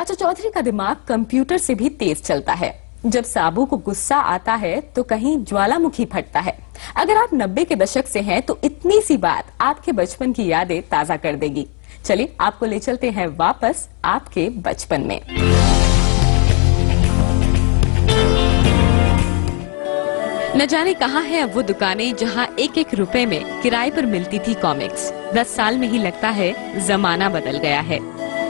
चाचा चौधरी का दिमाग कंप्यूटर से भी तेज चलता है। जब साबू को गुस्सा आता है तो कहीं ज्वालामुखी फटता है। अगर आप 90 के दशक से हैं तो इतनी सी बात आपके बचपन की यादें ताजा कर देगी। चलिए आपको ले चलते हैं वापस आपके बचपन में। न जाने कहां है अब वो दुकानें जहां एक एक रुपए में किराए पर मिलती थी कॉमिक्स। 10 साल में ही लगता है जमाना बदल गया है।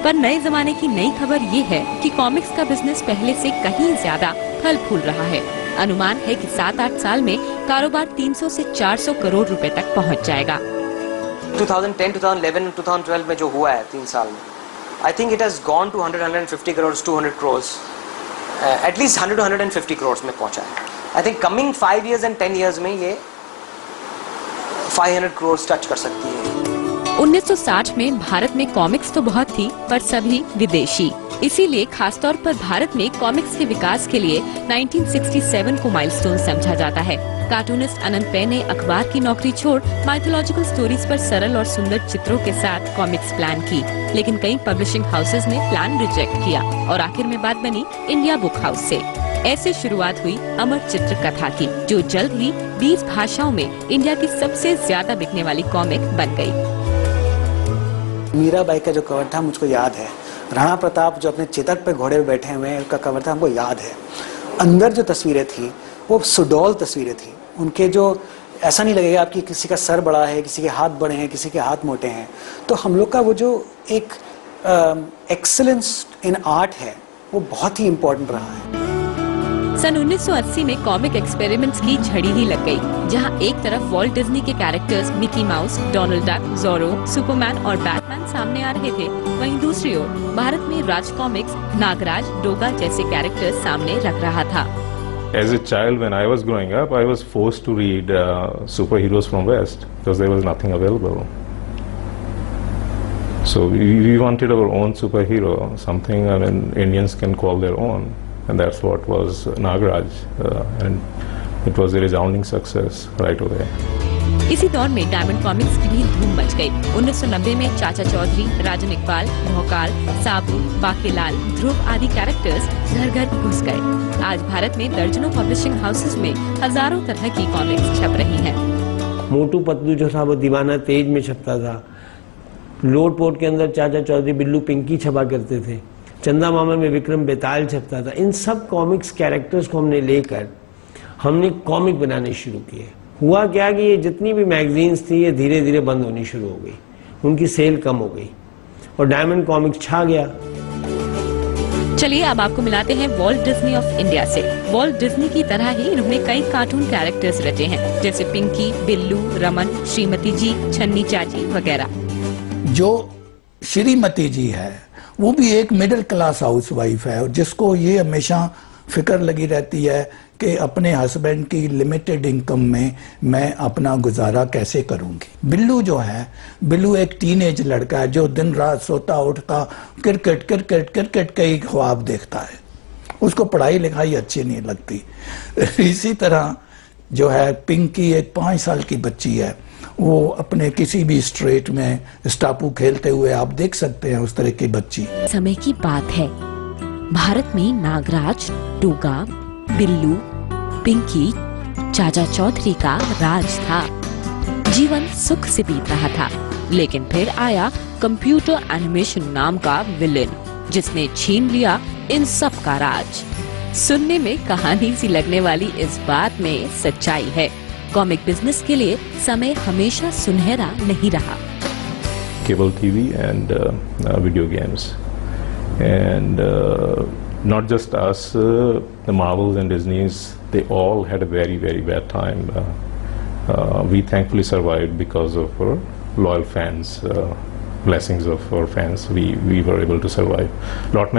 पर नए जमाने की नई खबर ये है कि कॉमिक्स का बिजनेस पहले से कहीं ज्यादा फल फूल रहा है। अनुमान है कि 7-8 साल में कारोबार 300 से 400 करोड़ रुपए तक पहुंच जाएगा। 2010, 2011, 2012 में जो हुआ है 3 साल में, I think it has gone to 150 crore, 200 crore, at least 100 to 150 crore में पहुंचा है। I think coming 5 years and 10 years में ये 500 करोड़ टच कर सकती है। 1960 में भारत में कॉमिक्स तो बहुत थी, पर सभी विदेशी। इसीलिए खासतौर पर भारत में कॉमिक्स के विकास के लिए 1967 को माइलस्टोन समझा जाता है। कार्टूनिस्ट अनंत पै ने अखबार की नौकरी छोड़ माइथोलॉजिकल स्टोरीज पर सरल और सुंदर चित्रों के साथ कॉमिक्स प्लान की, लेकिन कई पब्लिशिंग हाउसेज ने प्लान रिजेक्ट किया और आखिर में बात बनी इंडिया बुक हाउस से। ऐसे शुरुआत हुई अमर चित्र कथा की, जो जल्द ही 20 भाषाओं में इंडिया की सबसे ज्यादा बिकने वाली कॉमिक बन गई। मीराबाई का जो कवर था मुझको याद है। राणा प्रताप जो अपने चेतक पे घोड़े पे बैठे हुए हैं, उसका कवर था, हमको याद है। अंदर जो तस्वीरें थी वो सुडौल तस्वीरें थी। उनके जो ऐसा नहीं लगेगा आपकी किसी का सर बड़ा है, किसी के हाथ बड़े हैं, किसी के हाथ मोटे हैं। तो हम लोग का वो जो एक एक्सीलेंस इन आर्ट है वो बहुत ही इम्पोर्टेंट रहा है। सन 1980 में कॉमिक एक्सपेरिमेंट्स की झड़ी ही लग गई, जहां एक तरफ वॉल्ट डिज्नी के characters Mickey Mouse, Donald Duck, Zorro, Superman और बैटमैन सामने आ रहे थे, वहीं दूसरी ओर भारत में राज कॉमिक्स नागराज, डोगा जैसे कैरेक्टर्स सामने रख रहा था। As a child, when I was growing up, I was forced to read superheroes from West because there was nothing available. So we wanted our own superhero, something Indians can call their own. And that's what was Nagaraj, and it was a resounding success right away. इसी दौर में diamond comics की भी धूम much गई। 1990 में चाचा चौधरी, राजन इकबाल, भौकाल, साबू, बाकेलाल, ध्रुव आदि कैरेक्टर्स घर घर घुस गए। आज भारत में दर्जनों पब्लिशिंग हाउसेस में हजारों तरह की कॉमिक्स छप रही हैं। मोटू पतलू जो था वो दीवाना तेज में छपता था। लोट पोट के अंदर चाचा चौधरी, बिल्लू पिंकी छपा करते थे। चंदा मामा में विक्रम बेताल छपता था। इन सब कॉमिक्स कैरेक्टर्स को हमने लेकर हमने कॉमिक बनाने शुरू किए। हुआ क्या कि ये जितनी भी मैगजीन्स थी ये धीरे धीरे बंद होनी शुरू हो गई, उनकी सेल कम हो गई और डायमंड कॉमिक्स छा गया। चलिए अब आपको मिलाते हैं वॉल्ट डिज्नी ऑफ इंडिया से। वॉल्ट डिज्नी की तरह ही इन्होंने कई कार्टून कैरेक्टर्स रचे हैं, जैसे पिंकी, बिल्लू, रमन, श्रीमती जी, छन्नी चाची वगैरह। जो श्रीमती जी है वो भी एक मिडिल क्लास हाउसवाइफ है, और जिसको ये हमेशा फिक्र लगी रहती है कि अपने हस्बैंड की लिमिटेड इनकम में मैं अपना गुजारा कैसे करूंगी। बिल्लू जो है, बिल्लू एक टीनेज लड़का है जो दिन रात सोता उठता क्रिकेट क्रिकेट क्रिकेट के ही ख्वाब देखता है। उसको पढ़ाई लिखाई अच्छी नहीं लगती। इसी तरह जो है पिंकी एक 5 साल की बच्ची है, वो अपने किसी भी स्ट्रीट में स्टापू खेलते हुए आप देख सकते हैं उस तरह की बच्ची। समय की बात है, भारत में नागराज, डोगा, बिल्लू, पिंकी, चाचा चौधरी का राज था। जीवन सुख से बीत रहा था, लेकिन फिर आया कंप्यूटर एनिमेशन नाम का विलेन, जिसने छीन लिया इन सब का राज। सुनने में कहानी सी लगने वाली इस बात में सच्चाई है। कॉमिक बिजनेस के लिए समय हमेशा सुनहरा नहीं रहा। Cable TV and video games, and not just us, the Marvels and Disneys, they all had a very, very bad time. We thankfully survived because of our loyal fans, blessings of our fans. We were able to survive.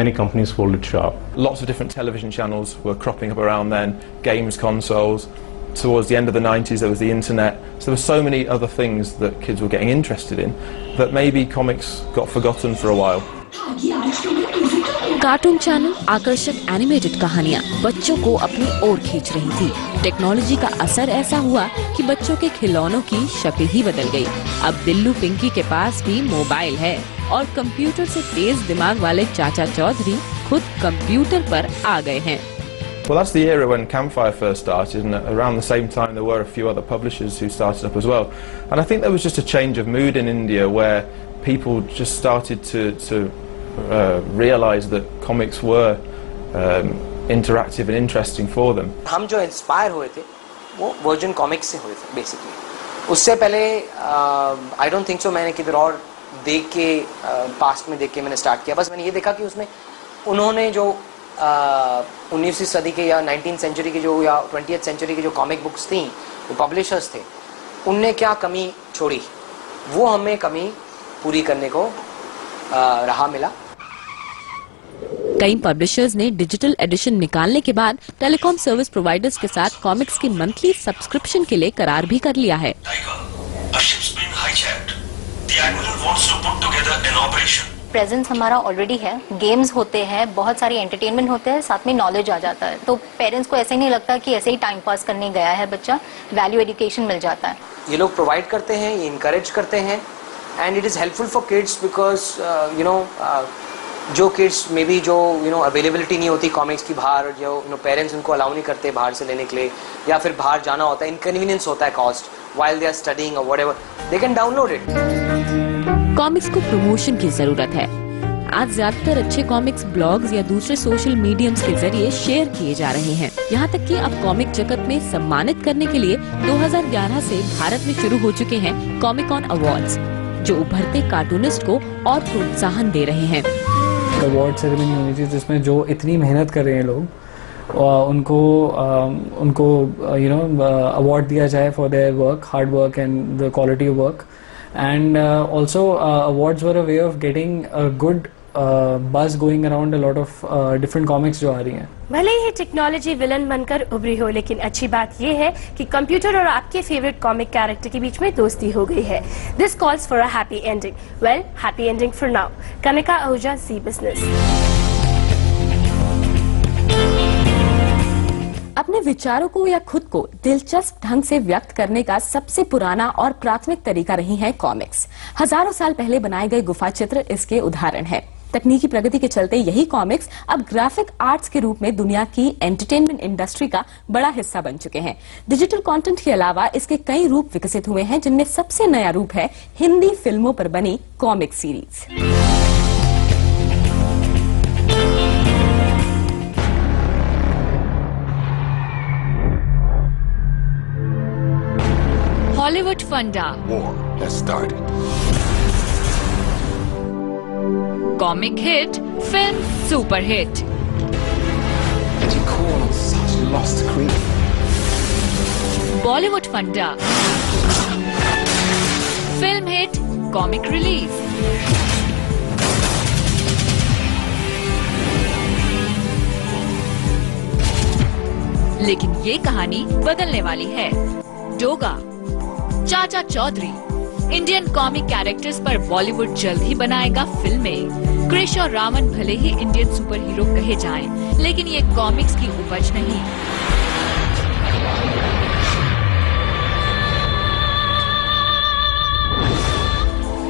Many companies folded shop. Lots of different television channels were cropping up around then, games consoles. Towards the end of the 90s there was the internet, so there were so many other things that kids were getting interested in that maybe comics got forgotten for a while. Cartoon channel आकर्षक animated कहानियाँ बच्चों को अपनी ओर खींच रही थी। Technology का असर ऐसा हुआ कि बच्चों के खिलौनों की शक्ल ही बदल गई। अब बिल्लू पिंकी के पास भी मोबाइल है और कंप्यूटर से तेज दिमाग वाले चाचा चौधरी खुद कंप्यूटर पर आ गए हैं। Well, that's the era when Campfire first started, and around the same time there were a few other publishers who started up as well. And I think there was just a change of mood in India where people just started to realize that comics were interactive and interesting for them. हम जो inspire हुए थे वो virgin comics से हुए थे basically. उससे पहले आई डोंट थिंक सो मैंने किधर और देख के पास्ट में देख के मैंने स्टार्ट किया। बस मैंने ये देखा कि उसमें उन्होंने जो 19वीं सदी के या 19th सेंचुरी के जो या 20th सेंचुरी की जो कॉमिक बुक्स थी, जो पब्लिशर्स थे, उनने क्या कमी छोड़ी, वो हमें कमी पूरी करने को राह मिला। कई पब्लिशर्स ने डिजिटल एडिशन निकालने के बाद टेलीकॉम सर्विस प्रोवाइडर्स के साथ कॉमिक्स की मंथली सब्सक्रिप्शन के लिए करार भी कर लिया है। प्रेजेंस हमारा ऑलरेडी है, गेम्स होते हैं, बहुत सारी एंटरटेनमेंट होते हैं, साथ में नॉलेज आ जाता है, तो पेरेंट्स को ऐसे ही नहीं लगता कि ऐसे ही टाइम पास करने गया है बच्चा, वैल्यू एजुकेशन मिल जाता है। ये लोग प्रोवाइड करते हैं, ये इनकरेज करते हैं, and it is helpful for kids because जो किड्स मे बी जो अवेलेबिलिटी नहीं होती कॉमिक्स की बाहर, जो पेरेंट्स उनको अलाउ नहीं करते बाहर से लेने के लिए, या फिर बाहर जाना होता है, इनकन्वीनियंस होता है cause while they are studying और whatever, they can download it. Comics को प्रमोशन की जरूरत है। आज ज्यादातर अच्छे कॉमिक्स ब्लॉग्स या दूसरे सोशल मीडियम्स के जरिए शेयर किए जा रहे हैं। यहाँ तक कि अब कॉमिक जगत में सम्मानित करने के लिए 2011 से भारत में शुरू हो चुके हैं कॉमिकॉन अवार्ड्स, जो उभरते कार्टूनिस्ट को और प्रोत्साहन दे रहे हैं। अवार्ड सेरेमनी होनी चाहिए जिसमें जो इतनी मेहनत कर रहे हैं लोग उनको अवार्ड दिया जाए for their work, hard work and the quality of work, and also awards were a way of getting a good buzz going around a lot of different comics जो आ रही हैं। भले ही टेक्नोलॉजी विलन बनकर उभरी हो, लेकिन अच्छी बात ये है कि कंप्यूटर और आपके फेवरेट कॉमिक कैरेक्टर के बीच में दोस्ती हो गई है। This calls for a happy ending. Well, happy ending for now. Kanika Ahuja, C business. अपने विचारों को या खुद को दिलचस्प ढंग से व्यक्त करने का सबसे पुराना और प्राथमिक तरीका रही है कॉमिक्स। हजारों साल पहले बनाए गए गुफा चित्र इसके उदाहरण है। तकनीकी प्रगति के चलते यही कॉमिक्स अब ग्राफिक आर्ट्स के रूप में दुनिया की एंटरटेनमेंट इंडस्ट्री का बड़ा हिस्सा बन चुके हैं। डिजिटल कंटेंट के अलावा इसके कई रूप विकसित हुए हैं, जिनमें सबसे नया रूप है हिंदी फिल्मों पर बनी comic series. Hollywood Funda. War has started. Comic hit, film super hit. What you call such lost creek? Bollywood Funda. Film hit, comic release. लेकिन ये कहानी बदलने वाली है। डोगा, चाचा चौधरी, इंडियन कॉमिक कैरेक्टर्स पर बॉलीवुड जल्द ही बनाएगा फिल्में। क्रिश और रावण भले ही इंडियन सुपर हीरो कहे जाएं, लेकिन ये कॉमिक्स की उपज नहीं।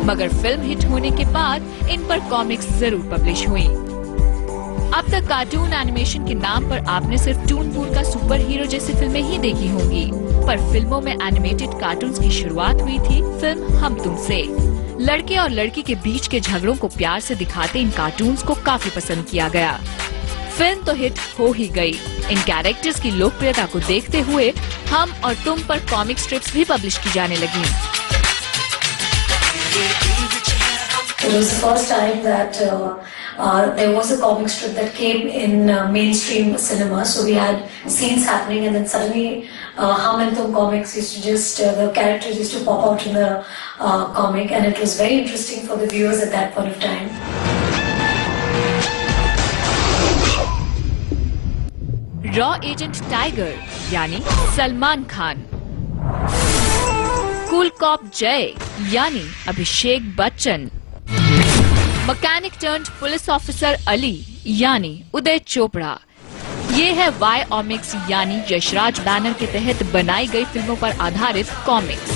मगर फिल्म हिट होने के बाद इन पर कॉमिक्स जरूर पब्लिश हुई। अब तक कार्टून एनिमेशन के नाम पर आपने सिर्फ टूनपूर का सुपर हीरो जैसी फिल्में ही देखी होंगी, पर फिल्मों में एनिमेटेड कार्टून्स की शुरुआत हुई थी फिल्म हम तुम से। लड़के और लड़की के बीच के झगड़ों को प्यार से दिखाते इन कार्टून्स को काफी पसंद किया गया। फिल्म तो हिट हो ही गई। इन कैरेक्टर्स की लोकप्रियता को देखते हुए हम और तुम पर कॉमिक स्ट्रिप्स भी पब्लिश की जाने लगी। It was the first time that there was a comic strip that came in mainstream cinema. So we had scenes happening, and then suddenly Hum and Tum comics used to just the characters used to pop out in the comic, and it was very interesting for the viewers at that point of time. रॉ agent Tiger यानी Salman Khan, cool cop Jay यानी Abhishek Bachchan, mechanic turned police officer Ali यानी उदय चोपड़ा। ये है Y ऑमिक्स यानी Yashraj banner के तहत बनाई गई फिल्मों पर आधारित कॉमिक्स।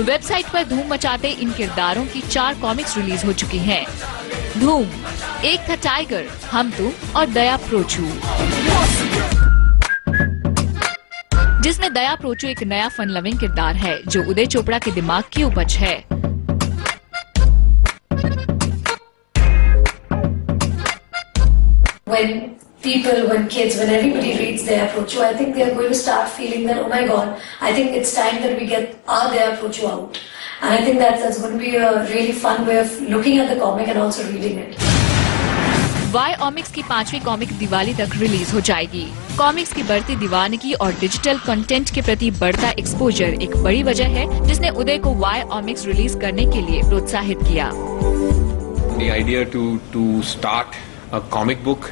वेबसाइट पर धूम मचाते इन किरदारों की 4 कॉमिक्स रिलीज हो चुकी हैं। धूम, एक था टाइगर, हम तुम और दया प्रोचू, जिसमें दया प्रोचू एक नया फन लविंग किरदार है जो उदय चोपड़ा के दिमाग की उपज है। When kids, when everybody reads Daya Prochu, I think they are going to start feeling that, oh my God, I think it's time that we get our Daya Prochu out. And I think that's going to be a really fun way of looking at the comic and also reading it. वाई ऑमिक्स की 5वीं comic Diwali तक release हो जाएगी। Comics की बढ़ती दीवानगी और डिजिटल कंटेंट के प्रति बढ़ता एक्सपोजर एक बड़ी वजह है जिसने उदय को वाई ऑमिक्स रिलीज करने के लिए प्रोत्साहित किया। The idea to start a comic book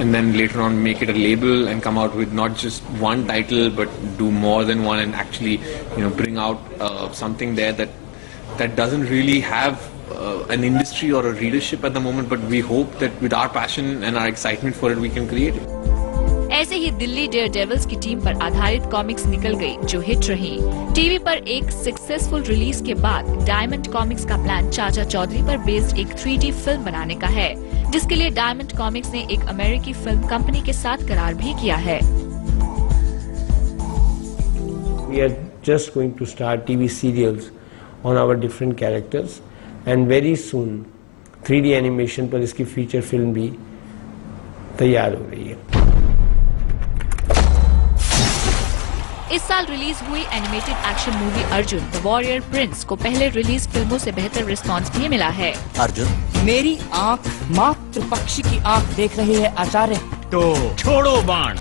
and then later on make it a label and come out with not just one title but do more than one and actually bring out something there that doesn't really have an industry or a readership at the moment, but we hope that with our passion and our excitement for it we can create it. ऐसे ही Delhi dare devils की team पर आधारित comics निकल गई जो hit रही। TV पर एक सक्सेसफुल रिलीज के बाद डायमंड कॉमिक्स का प्लान चाचा चौधरी पर बेस्ड एक 3D फिल्म बनाने का है, जिसके लिए डायमंड कॉमिक्स ने एक अमेरिकी फिल्म कंपनी के साथ करार भी किया है। We are just going to start TV serials on our different characters and very soon 3D animation पर इसकी फीचर फिल्म भी तैयार हो रही है। इस साल रिलीज हुई animated action movie Arjun the warrior Prince को पहले रिलीज फिल्मों से बेहतर रिस्पांस भी मिला है। अर्जुन, मेरी आंख मातृपक्षी की आंख देख रही है आचार्य, तो छोड़ो बाण।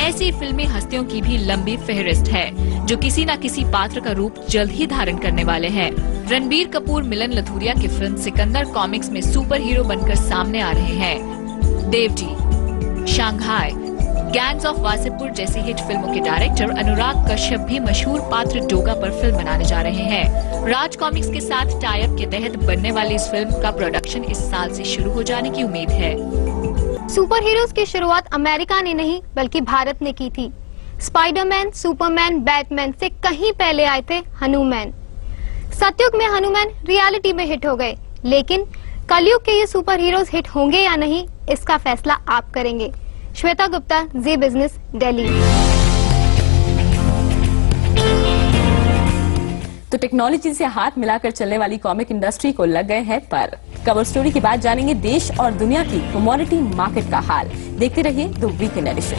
ऐसी फिल्मी हस्तियों की भी लंबी फहरिस्त है जो किसी न किसी पात्र का रूप जल्द ही धारण करने वाले हैं। रणबीर कपूर मिलन लथूरिया की फिल्म सिकंदर कॉमिक्स में सुपर हीरो बनकर सामने आ रहे हैं। Devji, Shanghai, gangs of Wasseypur जैसी हिट फिल्मों के डायरेक्टर अनुराग कश्यप भी मशहूर पात्र डोगा पर फिल्म बनाने जा रहे हैं। राज कॉमिक्स के साथ टाई अप के तहत बनने वाली इस फिल्म का प्रोडक्शन इस साल से शुरू हो जाने की उम्मीद है। सुपर हीरोज की शुरुआत अमेरिका ने नहीं बल्कि भारत ने की थी। स्पाइडरमैन, सुपरमैन, बैटमैन से कहीं पहले आए थे हनुमान। सतयुग में हनुमान रियलिटी में हिट हो गए, लेकिन कलयुग के ये सुपर हीरोज हिट होंगे या नहीं, इसका फैसला आप करेंगे। श्वेता गुप्ता, जी बिजनेस, दिल्ली। तो टेक्नोलॉजी से हाथ मिलाकर चलने वाली कॉमिक इंडस्ट्री को लग गए हैं पर। कवर स्टोरी के बाद जानेंगे देश और दुनिया की कमोडिटी मार्केट का हाल। देखते रहिए द वीकेंड एडिशन।